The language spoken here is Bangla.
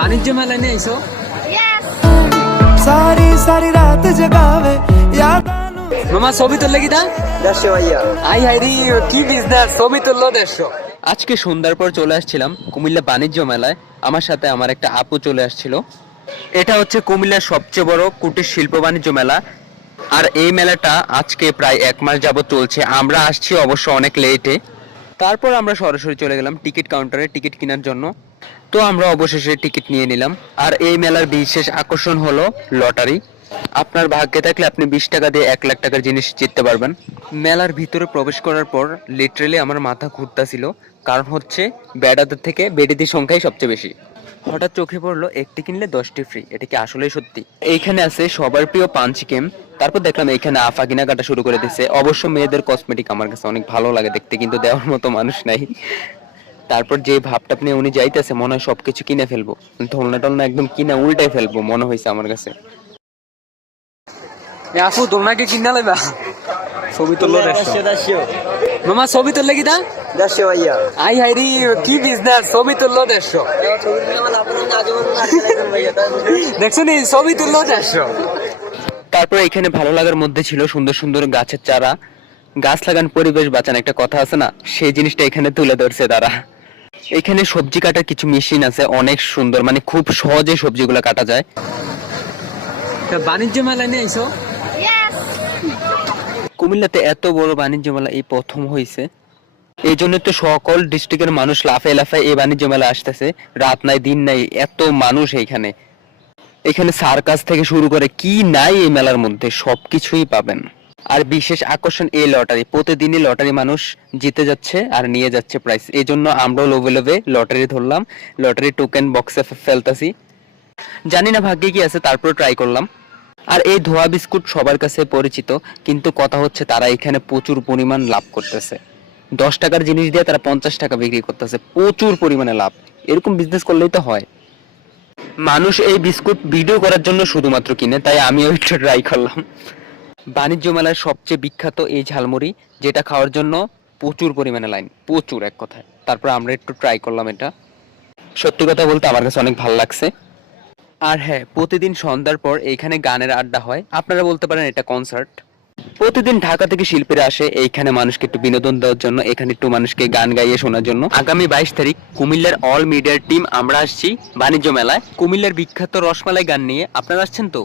বাণিজ্য মেলায় নিয়ে আইসো सारी सारी रात जगावे याद মামা ছবি তুললে কি তা দেড়শো ভাইয়া। আই হাই রে কি বিজনেস ছবি তুললো 150। আজকে সন্ধ্যার পর চলে আসছিলাম কুমিল্লা বাণিজ্য মেলায়। আমার সাথে আমার একটা আপু চলে আসছিল। এটা হচ্ছে কুমিল্লার সবচেয়ে বড় কুটির শিল্প বাণিজ্য মেলা। আর এই মেলাটা আজকে প্রায় 1 মাস যাবত চলছে। আমরা আসছি অবশ্য অনেক লেটে। তারপর আমরা সরাসরি চলে গেলাম টিকিট কাউন্টারে টিকিট কেনার জন্য। তো আমরা অবশেষে টিকিট নিয়ে নিলাম। আর এই মেলার বিশেষ আকর্ষণ হলো লটারি। আপনার ভাগ্যে থাকলে আপনি 20 টাকা দিয়ে 1 লাখ টাকার জিনিস জিততে পারবেন। মেলার ভিতরে প্রবেশ করার পর লিটারেলি আমার মাথা ঘুরতাছিল, কারণ হচ্ছে বেড়াদের থেকে বেডিদের সংখ্যাই সবচেয়ে বেশি। হঠাৎ চোখে পড়লো একটি কিনলে 10টি ফ্রি। এটা কি আসলেই সত্যি? এইখানে আছে সবার প্রিয় পাঞ্চ গেম। তারপর দেখলাম এখানে আফা কিনা কাটা শুরু করে দিচ্ছে। অবশ্য মেয়েদের কসমেটিক আমার কাছে অনেক ভালো লাগে দেখতে, কিন্তু দেওয়ার মতো মানুষ নাই। তারপর যে ভাবটা আপনি উনি যাইতেছে মনে হয় সবকিছু কিনে ফেলবো, ঢোলনা টলনা একদম কিনে উল্টাই ফেলবো মনে হয়েছে আমার কাছে। আপু দোলনাকে কিনা লাইবা ছবি তুললো 150। মামা ছবি তুললে কি তা দেড়শো ভাইয়া। আই হাই রে কি বিজনেস ছবি তুললো 150। দেখছো নি ছবি তুললো 150। তারপর এখানে ভালো লাগার মধ্যে ছিল সুন্দর সুন্দর গাছের চারা। গাছ লাগান পরিবেশ বাঁচান একটা কথা আছে না, সেই জিনিসটা এখানে তুলে ধরছে তারা। এখানে সবজি কাটার কিছু মেশিন আছে অনেক সুন্দর, মানে খুব সহজে সবজিগুলো কাটা যায়। বাণিজ্য মেলায় নিয়ে আইসো কুমিল্লাতে এত বড় বাণিজ্য মেলা এই প্রথম হয়েছে। এই জন্য তো সকল ডিস্ট্রিক্টের মানুষ লাফায় লাফায় এই বাণিজ্য মেলা আসতেছে। রাত নাই দিন নাই এত মানুষ এইখানে। এখানে সার্কাস থেকে শুরু করে কি নাই এই মেলার মধ্যে সবকিছুই পাবেন। আর বিশেষ আকর্ষণ এই লটারি। প্রতিদিনই লটারি মানুষ জিতে যাচ্ছে আর নিয়ে যাচ্ছে প্রাইস। এই জন্য আমরাও লোভে লোভে লটারি ধরলাম, লটারি টোকেন বক্সে ফেলতাছি। জানি না ভাগ্যে কি আছে, তারপর ট্রাই করলাম। আর এই ধোয়া বিস্কুট সবার কাছে পরিচিত, কিন্তু কথা হচ্ছে তারা এখানে প্রচুর পরিমাণ লাভ করতেছে। 10 টাকার জিনিস দিয়ে তারা 50 টাকা বিক্রি করতেছে, প্রচুর পরিমাণে লাভ। এরকম বিজনেস করলেই তো হয়। মানুষ এই বিস্কুট ভিডিও করার জন্য শুধুমাত্র কিনে, তাই আমিও একটু ট্রাই করলাম। বাণিজ্য মেলার সবচেয়ে বিখ্যাত এই ঝালমুড়ি, যেটা খাওয়ার জন্য প্রচুর পরিমাণে লাইন, প্রচুর এক কথায়। তারপর আমরা একটু ট্রাই করলাম এটা। সত্যি কথা বলতে আমার কাছে অনেক ভালো লাগছে। আর হ্যাঁ, প্রতিদিন সন্ধ্যার পর এইখানে গানের আড্ডা হয়। আপনারা বলতে পারেন এটা কনসার্ট। প্রতিদিন ঢাকা থেকে শিল্পীরা আসে এইখানে মানুষকে একটু বিনোদন দেওয়ার জন্য, এখানে একটু মানুষকে গান গাইয়ে শোনার জন্য। আগামী 22 তারিখ কুমিল্লার অল মিডিয়ার টিম আমরা আসছি বাণিজ্য মেলায় কুমিল্লার বিখ্যাত রসমালাই গান নিয়ে। আপনারা আসছেন তো?